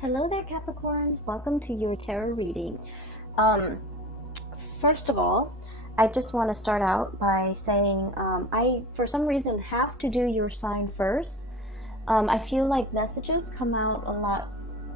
Hello there, Capricorns. Welcome to your tarot reading. Um, First of all, I just want to start out by saying I, for some reason, have to do your sign first. I feel like messages come out a lot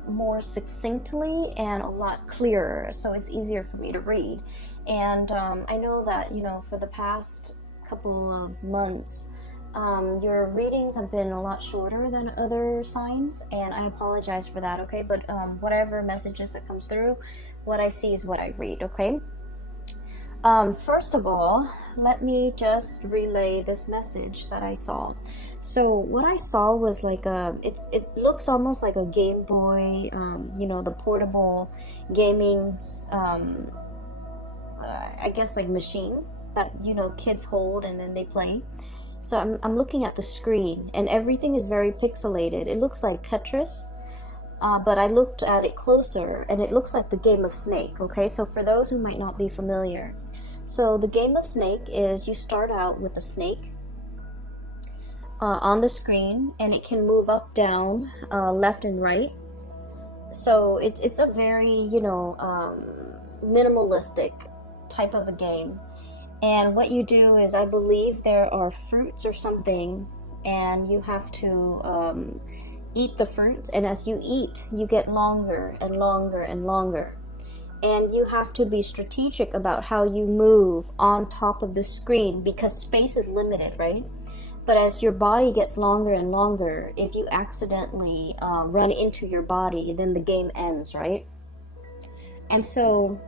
more succinctly and a lot clearer, so it's easier for me to read. And I know that, for the past couple of months, your readings have been a lot shorter than other signs, and I apologize for that, okay? But whatever messages that comes through, what I see is what I read, okay? First of all, let me just relay this message that I saw. So what I saw was like it looks almost like a Game Boy, the portable gaming, I guess like machine that, kids hold and then they play. So I'm looking at the screen and everything is very pixelated. It looks like Tetris, but I looked at it closer and it looks like the game of Snake, okay? So for those who might not be familiar, so the game of Snake is you start out with a snake on the screen and it can move up, down, left and right. So it's a very, minimalistic type of a game. And what you do is, I believe there are fruits or something, and you have to eat the fruits. And as you eat, you get longer and longer and longer. And you have to be strategic about how you move on top of the screen because space is limited, right? But as your body gets longer and longer, if you accidentally run into your body, then the game ends, right? And so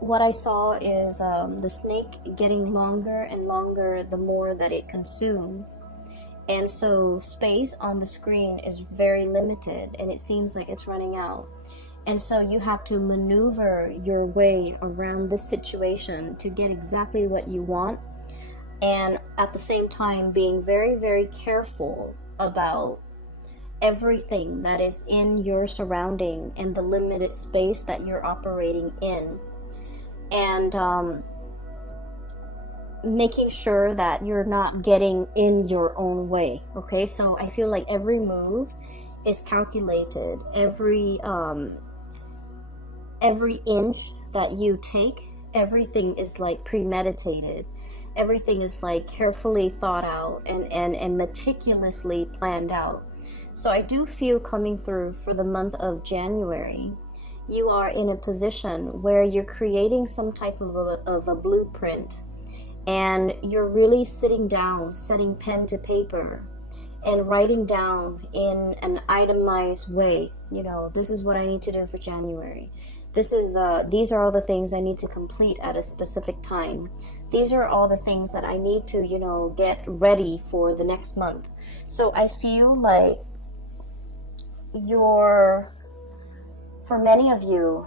what I saw is the snake getting longer and longer the more that it consumes. And so space on the screen is very limited and it seems like it's running out. And so you have to maneuver your way around this situation to get exactly what you want. And at the same time being very, very careful about everything that is in your surrounding and the limited space that you're operating in. And making sure that you're not getting in your own way, okay? So I feel like every move is calculated. Every inch that you take, everything is like premeditated. Everything is like carefully thought out and meticulously planned out. So I do feel coming through for the month of January, you are in a position where you're creating some type of a blueprint, and you're really sitting down, setting pen to paper and writing down in an itemized way, this is what I need to do for January. These are all the things I need to complete at a specific time. These are all the things that I need to, get ready for the next month. So I feel like for many of you,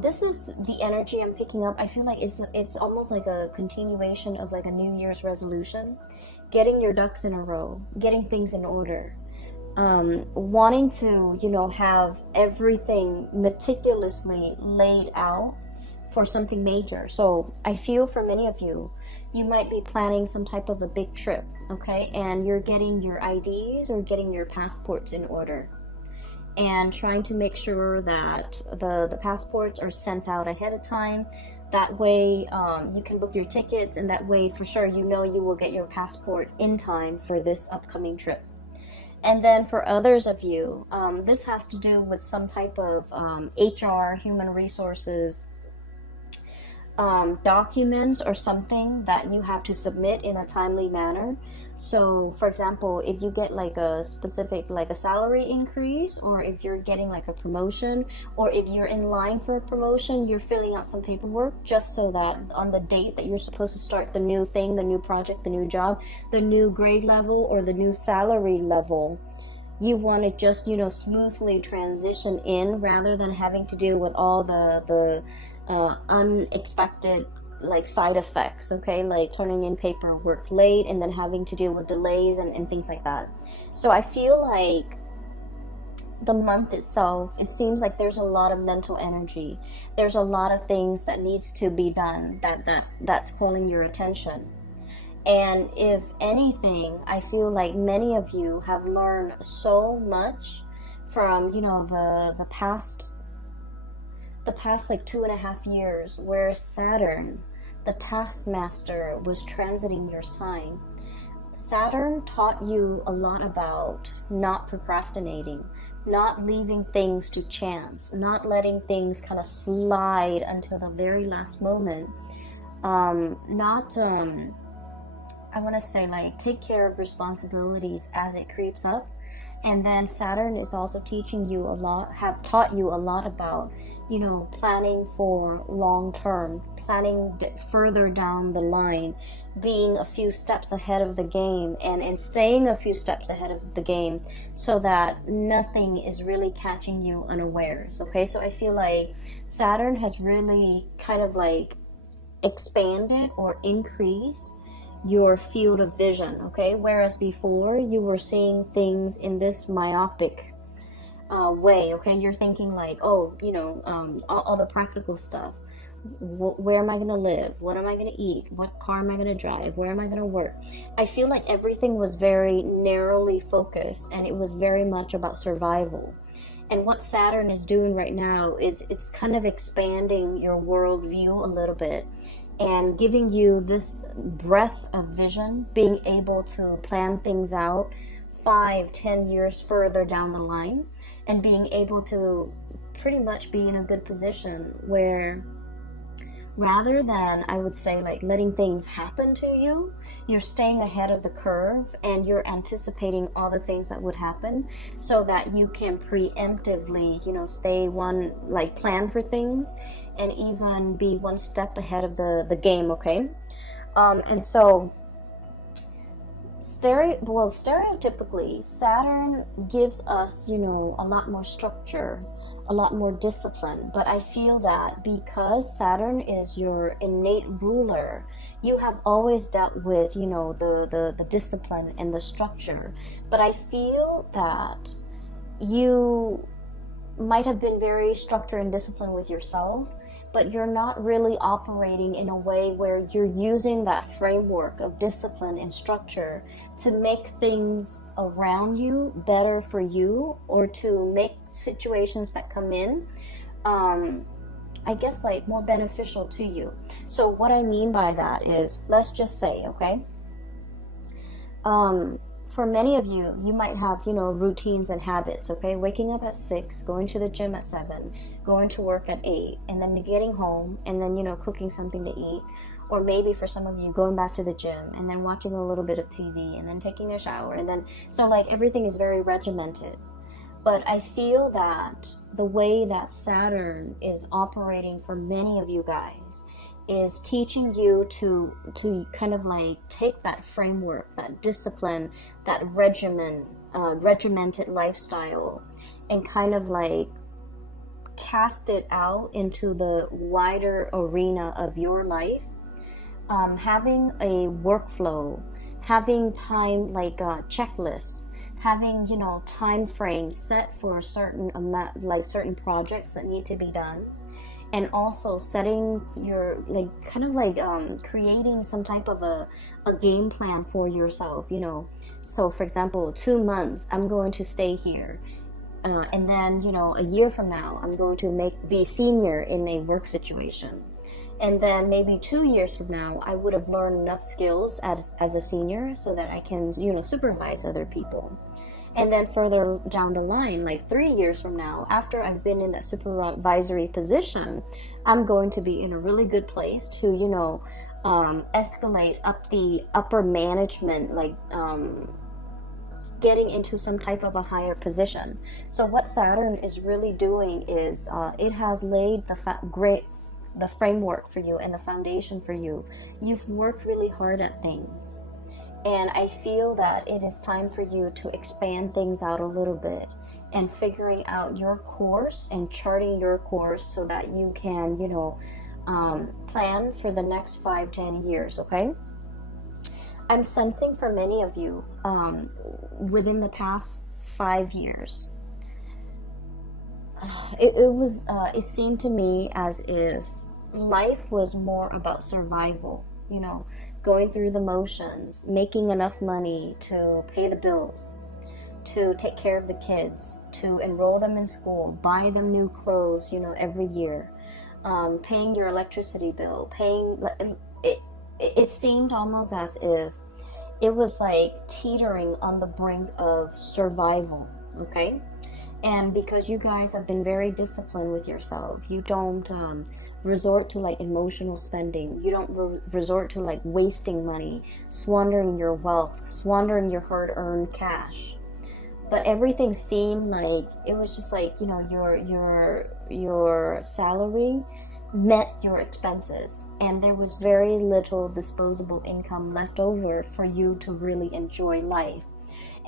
this is the energy I'm picking up. I feel like it's almost like a continuation of like a New Year's resolution, getting your ducks in a row, getting things in order, wanting to, have everything meticulously laid out for something major. So I feel for many of you, you might be planning some type of a big trip, okay? And you're getting your IDs or getting your passports in order, and trying to make sure that the passports are sent out ahead of time. That way you can book your tickets, and that way for sure you will get your passport in time for this upcoming trip. And then for others of you, this has to do with some type of HR, human resources, documents or something that you have to submit in a timely manner. So for example, if you get like a specific, like a salary increase, or if you're getting like a promotion, or if you're in line for a promotion, you're filling out some paperwork just so that on the date that you're supposed to start the new thing, the new project, the new job, the new grade level, or the new salary level, you want to just smoothly transition in, rather than having to deal with all the unexpected like side effects, okay, like turning in paperwork late and then having to deal with delays and things like that. So I feel like the month itself, it seems like there's a lot of mental energy. There's a lot of things that needs to be done that's calling your attention. And if anything, I feel like many of you have learned so much from, you know, the past like 2.5 years, where Saturn, the taskmaster, was transiting your sign. Saturn taught you a lot about not procrastinating, not leaving things to chance, not letting things kind of slide until the very last moment. Not I want to say, like, take care of responsibilities as it creeps up. And then Saturn is also teaching you a lot, have taught you a lot about, you know, planning for long term, planning further down the line, being a few steps ahead of the game, and staying a few steps ahead of the game, so that nothing is really catching you unawares. Okay, so I feel like Saturn has really kind of like expanded or increased your field of vision, okay? Whereas before you were seeing things in this myopic way, okay? You're thinking like, oh, you know, all the practical stuff. Where am I going to live? What am I going to eat? What car am I going to drive? Where am I going to work? I feel like everything was very narrowly focused, and it was very much about survival. And what Saturn is doing right now is it's kind of expanding your worldview a little bit, and giving you this breadth of vision, being able to plan things out 5-10 years further down the line, and being able to pretty much be in a good position where, rather than, I would say, like letting things happen to you, you're staying ahead of the curve, and you're anticipating all the things that would happen, so that you can preemptively, you know, plan for things, and even be one step ahead of the game, okay? And so stereotypically, Saturn gives us, you know, a lot more structure, a lot more discipline. But I feel that because Saturn is your innate ruler, you have always dealt with, you know, the discipline and the structure. But I feel that you might have been very structured and disciplined with yourself, but you're not really operating in a way where you're using that framework of discipline and structure to make things around you better for you, or to make situations that come in, I guess, like more beneficial to you. So what I mean by that is, let's just say, okay, for many of you, you might have, you know, routines and habits, okay? Waking up at 6, going to the gym at 7, going to work at 8, and then getting home, and then, you know, cooking something to eat. Or maybe for some of you, going back to the gym, and then watching a little bit of TV, and then taking a shower, and then, so like everything is very regimented. But I feel that the way that Saturn is operating for many of you guys is teaching you to kind of like take that framework, that discipline, that regimented lifestyle, and kind of like cast it out into the wider arena of your life. Having a workflow, having time, like a checklist, having, you know, time frames set for a certain amount, like certain projects that need to be done. And also setting your, like, kind of like creating some type of a game plan for yourself, you know. So for example, 2 months I'm going to stay here, and then, you know, a year from now I'm going to be senior in a work situation, and then maybe 2 years from now I would have learned enough skills as a senior so that I can, you know, supervise other people. And then further down the line, like 3 years from now, after I've been in that supervisory position, I'm going to be in a really good place to, you know, escalate up the upper management, like getting into some type of a higher position. So what Saturn is really doing is it has laid the framework for you and the foundation for you. You've worked really hard at things. And I feel that it is time for you to expand things out a little bit, and figuring out your course and charting your course so that you can, you know, plan for the next 5-10 years, okay? I'm sensing for many of you, within the past 5 years, it seemed to me as if life was more about survival, you know, going through the motions, making enough money to pay the bills. to take care of the kids, to enroll them in school, buy them new clothes, every year, paying your electricity bill, it seemed almost as if it was like teetering on the brink of survival, okay? And because you guys have been very disciplined with yourself, you don't resort to like emotional spending. You don't resort to like wasting money, squandering your wealth, squandering your hard-earned cash. But everything seemed like it was just like, your salary met your expenses, and there was very little disposable income left over for you to really enjoy life.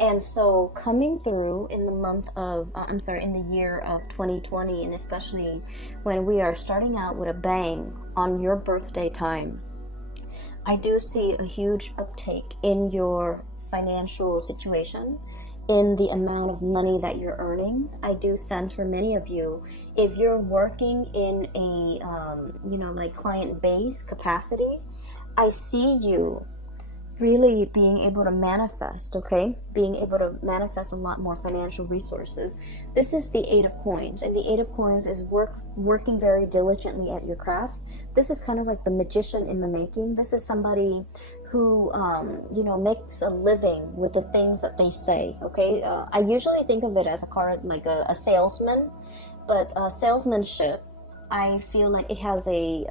And so coming through in the in the year of 2020, and especially when we are starting out with a bang on your birthday time, I do see a huge uptake in your financial situation, in the amount of money that you're earning. I do sense for many of you, if you're working in a, like client-based capacity, I see you really being able to manifest, okay? Being able to manifest a lot more financial resources. This is the Eight of Coins, and the Eight of Coins is working very diligently at your craft. This is kind of like the magician in the making. This is somebody who, makes a living with the things that they say, okay? I usually think of it as a card, like a salesman, but salesmanship, I feel like it has a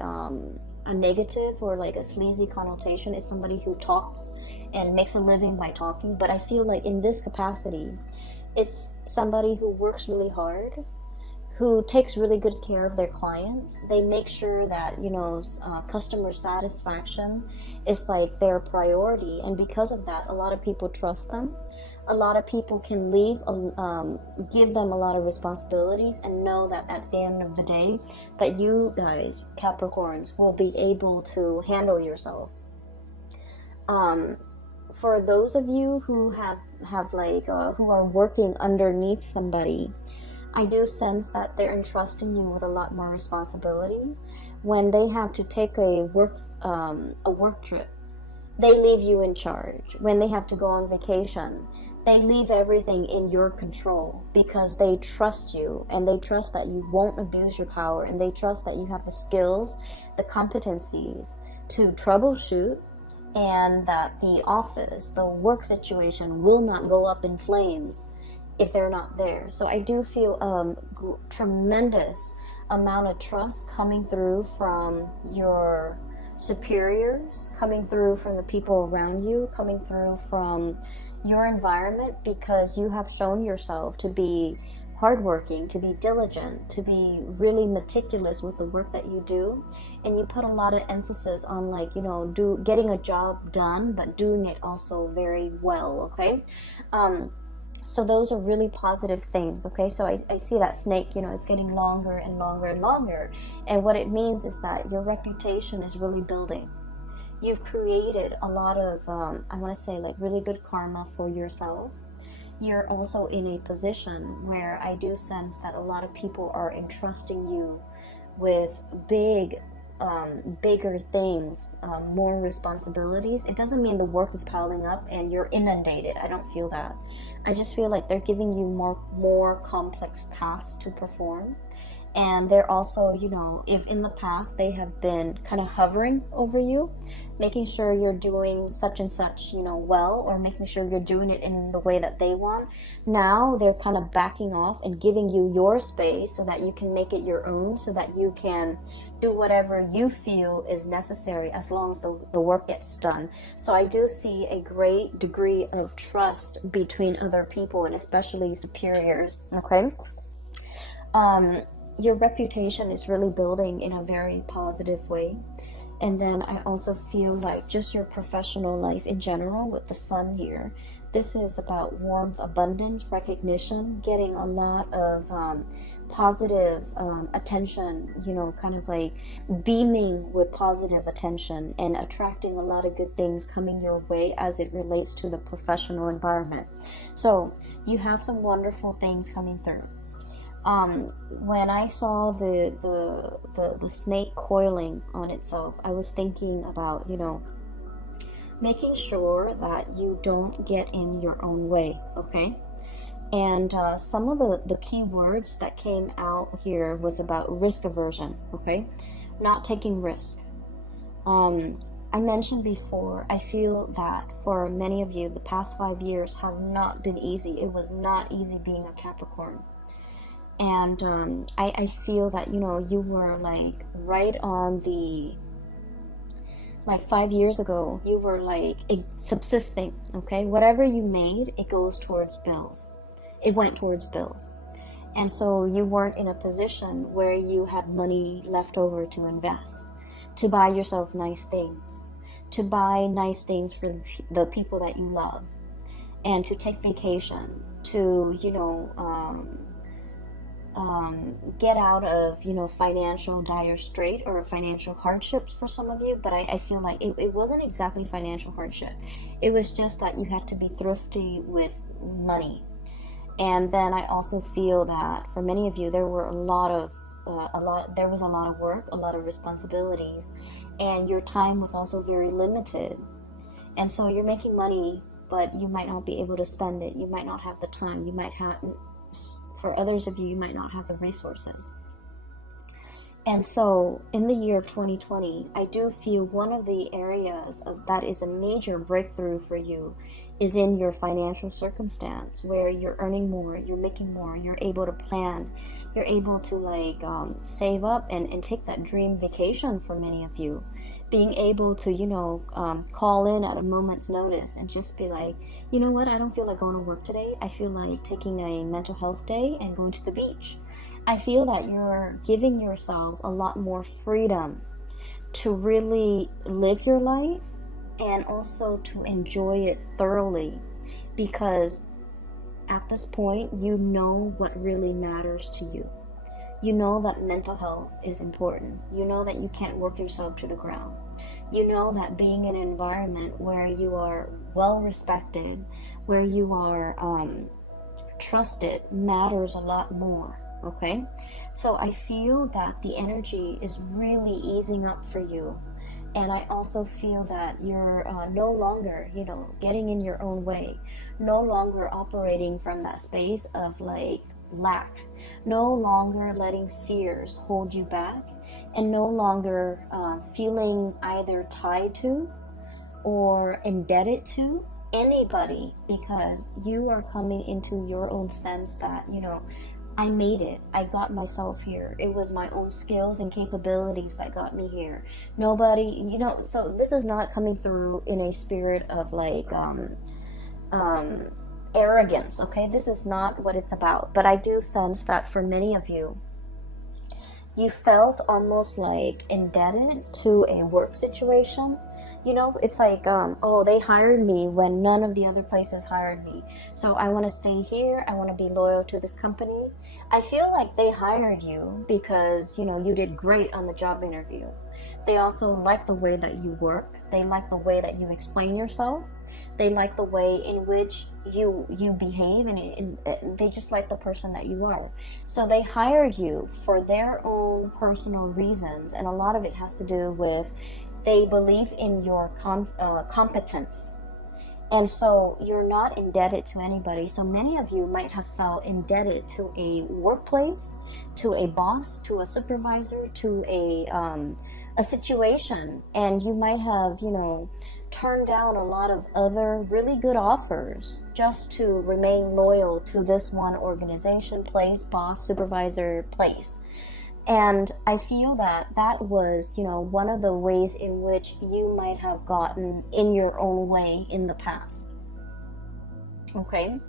negative or like a sleazy connotation. It's somebody who talks and makes a living by talking. But I feel like in this capacity, it's somebody who works really hard, who takes really good care of their clients. They make sure that, customer satisfaction is like their priority. And because of that, a lot of people trust them. A lot of people can give them a lot of responsibilities and know that at the end of the day, that you guys, Capricorns, will be able to handle yourself. For those of you who who are working underneath somebody, I do sense that they're entrusting you with a lot more responsibility. When they have to take a work trip, they leave you in charge. When they have to go on vacation, they leave everything in your control because they trust you, and they trust that you won't abuse your power, and they trust that you have the skills, the competencies to troubleshoot, and that the office, the work situation will not go up in flames if they're not there. So I do feel tremendous amount of trust coming through from your superiors, coming through from the people around you, coming through from your environment, because you have shown yourself to be hardworking, to be diligent, to be really meticulous with the work that you do, and you put a lot of emphasis on getting a job done, but doing it also very well, okay? So those are really positive things, okay? So I see that snake, it's getting longer and longer and longer. And what it means is that your reputation is really building. You've created a lot of, I want to say, like really good karma for yourself. You're also in a position where I do sense that a lot of people are entrusting you with bigger things, more responsibilities. It doesn't mean the work is piling up and you're inundated. I don't feel that. I just feel like they're giving you more complex tasks to perform. And they're also, if in the past they have been kind of hovering over you, making sure you're doing such and such, well, or making sure you're doing it in the way that they want. Now they're kind of backing off and giving you your space so that you can make it your own, so that you can do whatever you feel is necessary as long as the work gets done. So I do see a great degree of trust between other people, and especially superiors, okay? Your reputation is really building in a very positive way. And then I also feel like just your professional life in general with the sun here, this is about warmth, abundance, recognition, getting a lot of positive attention, kind of like beaming with positive attention and attracting a lot of good things coming your way as it relates to the professional environment. So you have some wonderful things coming through. When I saw the snake coiling on itself, I was thinking about, making sure that you don't get in your own way, okay? And some of the key words that came out here was about risk aversion, okay? Not taking risk. I mentioned before, I feel that for many of you, the past 5 years have not been easy. It was not easy being a Capricorn. And I feel that, you were like right on the, like 5 years ago, you were like subsisting, okay? Whatever you made, it goes towards bills. It went towards bills. And so you weren't in a position where you had money left over to invest, to buy yourself nice things, to buy nice things for the people that you love, and to take vacation, to, get out of, financial dire strait or financial hardships for some of you. But I feel like it wasn't exactly financial hardship. It was just that you had to be thrifty with money. And then I also feel that for many of you, there was a lot of work, a lot of responsibilities, and your time was also very limited. And so you're making money, but you might not be able to spend it. You might not have the time. For others of you, you might not have the resources. And so in the year of 2020, I do feel one of the areas that is a major breakthrough for you is in your financial circumstance, where you're earning more, you're making more, you're able to plan, you're able to save up and take that dream vacation for many of you. Being able to, call in at a moment's notice and just be like, you know what, I don't feel like going to work today. I feel like taking a mental health day and going to the beach. I feel that you're giving yourself a lot more freedom to really live your life and also to enjoy it thoroughly, because at this point, you know what really matters to you. You know that mental health is important. You know that you can't work yourself to the ground. You know that being in an environment where you are well respected, where you are trusted, matters a lot more. Okay, so I feel that the energy is really easing up for you. And I also feel that you're no longer, getting in your own way, no longer operating from that space of like lack, no longer letting fears hold you back, and no longer feeling either tied to or indebted to anybody, because you are coming into your own sense that, I made it. I got myself here. It was my own skills and capabilities that got me here. Nobody, so this is not coming through in a spirit of like arrogance, okay? This is not what it's about. But I do sense that for many of you, you felt almost like indebted to a work situation. It's like, they hired me when none of the other places hired me. So I want to stay here. I want to be loyal to this company. I feel like they hired you because, you did great on the job interview. They also like the way that you work. They like the way that you explain yourself. They like the way in which you behave, and they just like the person that you are. So they hired you for their own personal reasons, and a lot of it has to do with they believe in your competence. And so you're not indebted to anybody. So many of you might have felt indebted to a workplace, to a boss, to a supervisor, to a situation, and you might have, turned down a lot of other really good offers just to remain loyal to this one organization, place, boss, supervisor, place. And I feel that was, one of the ways in which you might have gotten in your own way in the past. Okay?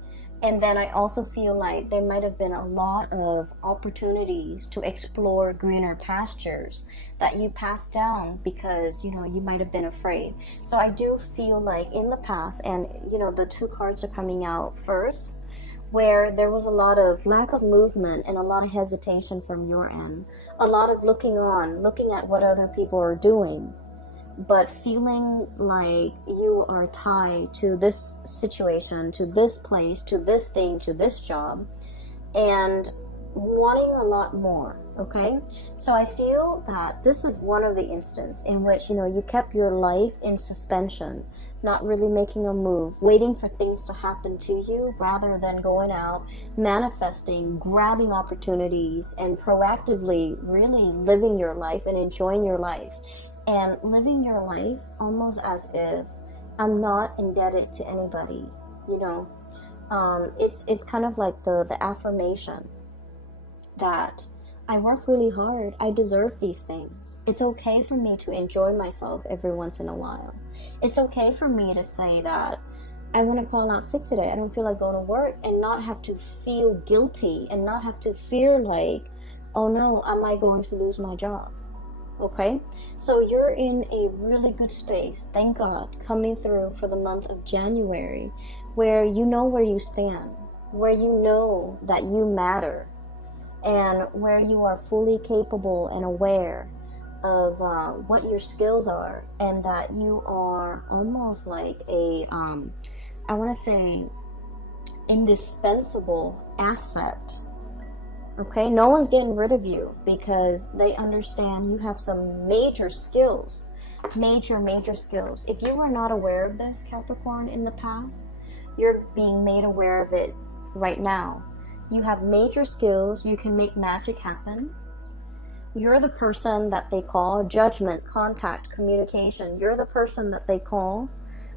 And then I also feel like there might have been a lot of opportunities to explore greener pastures that you passed down because, you might have been afraid. So I do feel like in the past, and, the two cards are coming out first, where there was a lot of lack of movement and a lot of hesitation from your end. A lot of looking at what other people are doing, but feeling like you are tied to this situation, to this place, to this thing, to this job. And wanting a lot more, okay? So I feel that this is one of the instances in which, you kept your life in suspension, not really making a move, waiting for things to happen to you rather than going out, manifesting, grabbing opportunities, and proactively really living your life and enjoying your life. And living your life almost as if I'm not indebted to anybody, It's kind of like the affirmation that I work really hard. I deserve these things. It's okay for me to enjoy myself every once in a while. It's okay for me to say that I want to call out sick today. I don't feel like going to work, and not have to feel guilty and not have to fear like, oh no, am I going to lose my job? Okay, so you're in a really good space, thank God, coming through for the month of January, where you know where you stand, where you know that you matter, and where you are fully capable and aware of what your skills are, and that you are almost like a, I want to say, indispensable asset. Okay, no one's getting rid of you because they understand you have some major skills, major skills. If you were not aware of this, Capricorn, in the past, you're being made aware of it right now. You have major skills. You can make magic happen. You're the person that they call judgment, contact, communication. You're the person that they call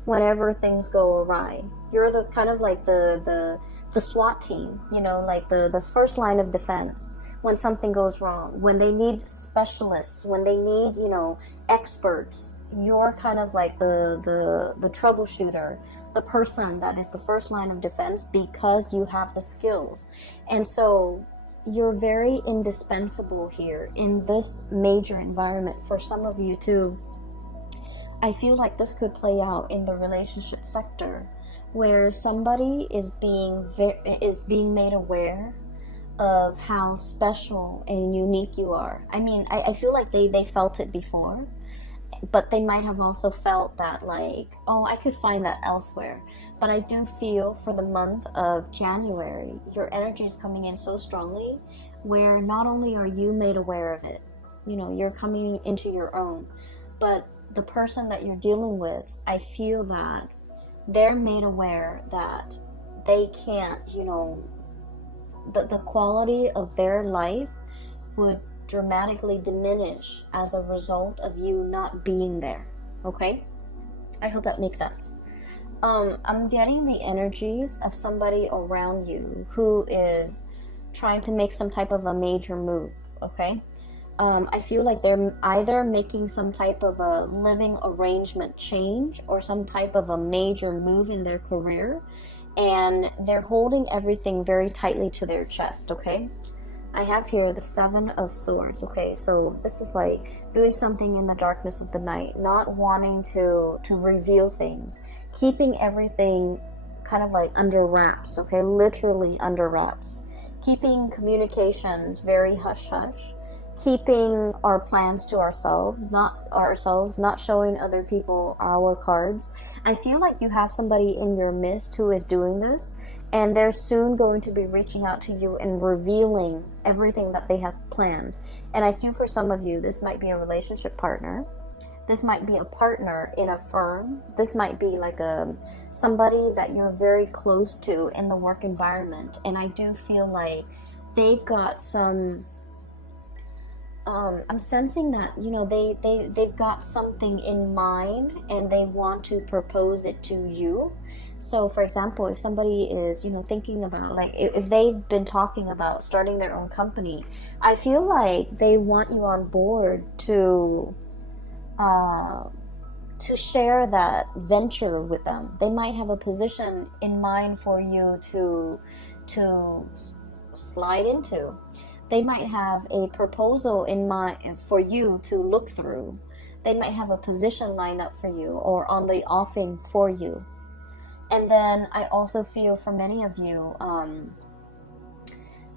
whenever things go awry. You're the kind of like the SWAT team, like the first line of defense when something goes wrong, when they need specialists, when they need, experts. You're kind of like the troubleshooter, the person that is the first line of defense because you have the skills. And so you're very indispensable here in this major environment. For some of you too, I feel like this could play out in the relationship sector, where somebody is being made aware of how special and unique you are. I mean, I feel like they felt it before, but they might have also felt that like, oh, I could find that elsewhere. But I do feel for the month of January, your energy is coming in so strongly, where not only are you made aware of it, you're coming into your own, but the person that you're dealing with, I feel that they're made aware that they can't, the quality of their life would dramatically diminish as a result of you not being there. Okay? I hope that makes sense. I'm getting the energies of somebody around you who is trying to make some type of a major move. Okay? I feel like they're either making some type of a living arrangement change or some type of a major move in their career, and they're holding everything very tightly to their chest, okay? I have here the 7 of Swords, okay? So this is like doing something in the darkness of the night, not wanting to reveal things, keeping everything kind of like under wraps, okay? Literally under wraps. Keeping communications very hush-hush. Keeping our plans to ourselves, not showing other people our cards. I feel like you have somebody in your midst who is doing this, and they're soon going to be reaching out to you and revealing everything that they have planned. And I feel for some of you, this might be a relationship partner. This might be a partner in a firm. This might be like somebody that you're very close to in the work environment. And I do feel like they've got some... I'm sensing that, they've got something in mind and they want to propose it to you. So, for example, if somebody is, thinking about, like, if they've been talking about starting their own company, I feel like they want you on board to share that venture with them. They might have a position in mind for you to slide into. They might have a proposal in mind for you to look through. They might have a position lined up for you or on the offing for you. And then I also feel for many of you,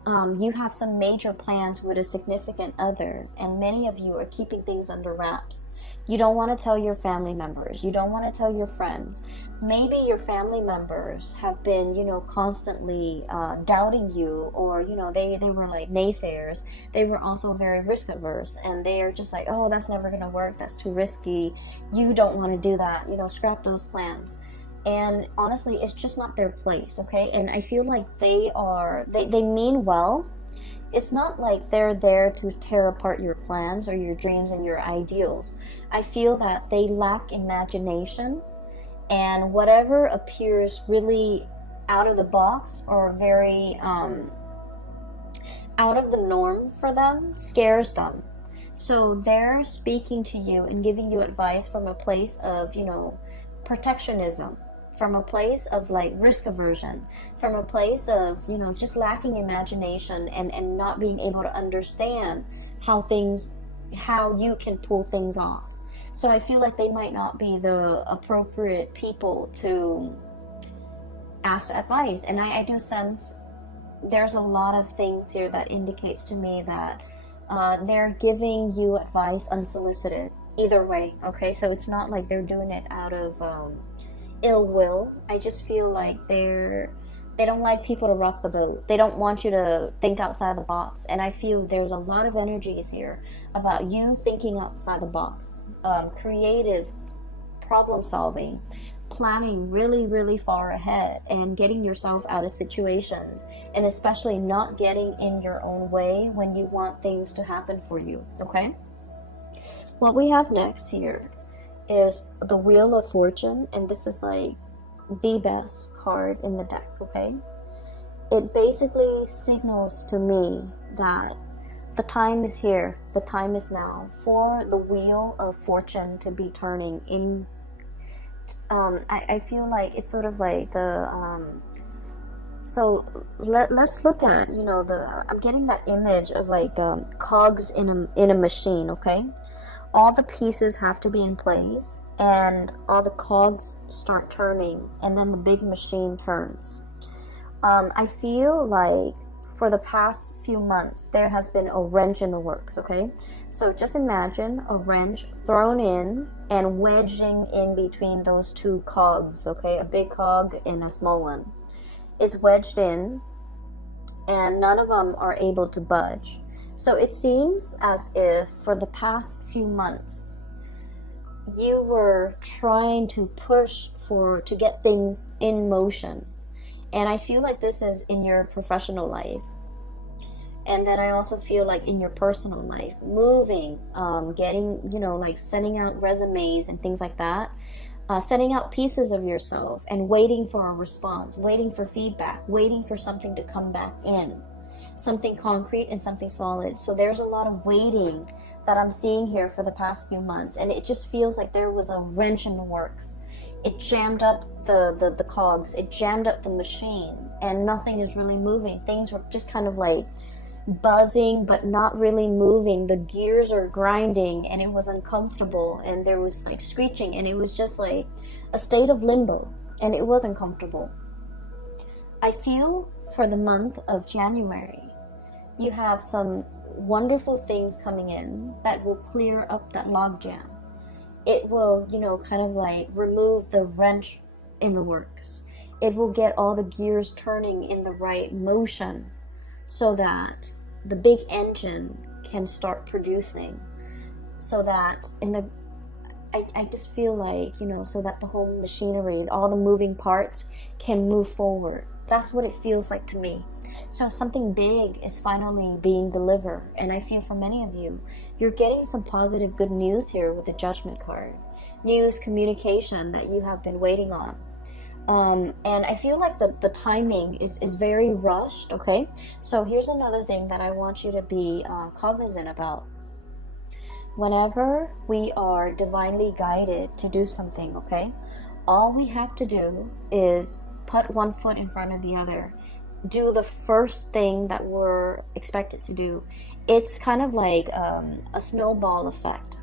you have some major plans with a significant other, and many of you are keeping things under wraps. You don't want to tell your family members. You don't want to tell your friends. Maybe your family members have been, constantly doubting you, or, they were like naysayers. They were also very risk averse, and they are just like, oh, that's never going to work. That's too risky. You don't want to do that. Scrap those plans. And honestly, it's just not their place, okay? And I feel like they mean well. It's not like they're there to tear apart your plans or your dreams and your ideals. I feel that they lack imagination, and whatever appears really out of the box or very out of the norm for them scares them. So they're speaking to you and giving you advice from a place of, protectionism, from a place of like risk aversion, from a place of, just lacking imagination and not being able to understand how you can pull things off. So I feel like they might not be the appropriate people to ask advice. And I do sense there's a lot of things here that indicates to me that they're giving you advice unsolicited. Either way, okay? So it's not like they're doing it out of ill will. I just feel like they don't like people to rock the boat. They don't want you to think outside the box. And I feel there's a lot of energies here about you thinking outside the box, creative problem solving, planning really, really far ahead, and getting yourself out of situations, and especially not getting in your own way when you want things to happen for you, okay? What we have next here is the Wheel of Fortune, and this is like the best card in the deck, okay? It basically signals to me that the time is here, the time is now for the Wheel of Fortune to be turning in. I feel like it's sort of like the so let's look at, I'm getting that image of like cogs in a machine, okay? All the pieces have to be in place, and all the cogs start turning, and then the big machine turns. I feel like for the past few months, there has been a wrench in the works, okay? So just imagine a wrench thrown in and wedging in between those two cogs, okay? A big cog and a small one. It's wedged in, and none of them are able to budge. So it seems as if for the past few months, you were trying to push to get things in motion. And I feel like this is in your professional life. And then I also feel like in your personal life, moving, getting, like sending out resumes and things like that, sending out pieces of yourself and waiting for a response, waiting for feedback, waiting for something to come back in. Something concrete and something solid. So there's a lot of waiting that I'm seeing here for the past few months, and it just feels like there was a wrench in the works. It jammed up the cogs, it jammed up the machine, and nothing is really moving. Things were just kind of like buzzing but not really moving. The gears are grinding, and it was uncomfortable, and there was like screeching, and it was just like a state of limbo, and it wasn't comfortable. I feel for the month of January, you have some wonderful things coming in that will clear up that logjam. It will, kind of like remove the wrench in the works. It will get all the gears turning in the right motion so that the big engine can start producing. So that I just feel like, so that the whole machinery, all the moving parts can move forward. That's what it feels like to me. So something big is finally being delivered. And I feel for many of you, you're getting some positive good news here with the Judgment card. News, communication that you have been waiting on. And I feel like the timing is very rushed, okay? So here's another thing that I want you to be cognizant about. Whenever we are divinely guided to do something, okay? All we have to do is put one foot in front of the other. Do the first thing that we're expected to do. It's kind of like a snowball effect.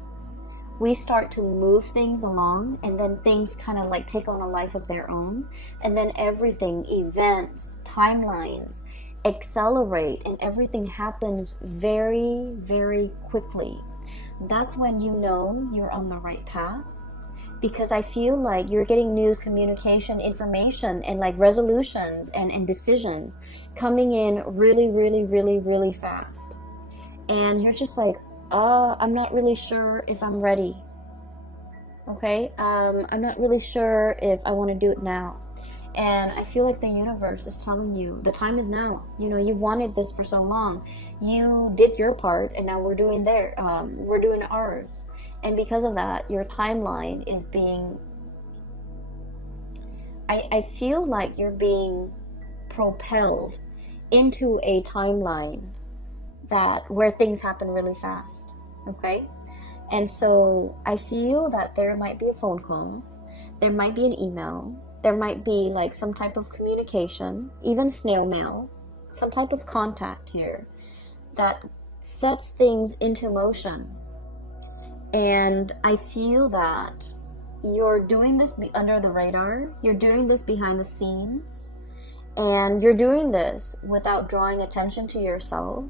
We start to move things along, and then things kind of like take on a life of their own. And then everything, events, timelines, accelerate, and everything happens very, very quickly. that's when you know you're on the right path. Because I feel like you're getting news, communication, information, and like resolutions and decisions coming in really, really, really, really fast. And you're just like, I'm not really sure if I'm ready. Okay? I'm not really sure if I want to do it now. And I feel like the universe is telling you the time is now. You know, you've wanted this for so long. You did your part, and now we're doing we're doing ours. And because of that, your timeline is being, I feel like you're being propelled into a timeline where things happen really fast. Okay? And so I feel that there might be a phone call, there might be an email, there might be like some type of communication, even snail mail, some type of contact here that sets things into motion. And I feel that you're doing this under the radar, you're doing this behind the scenes, and you're doing this without drawing attention to yourself.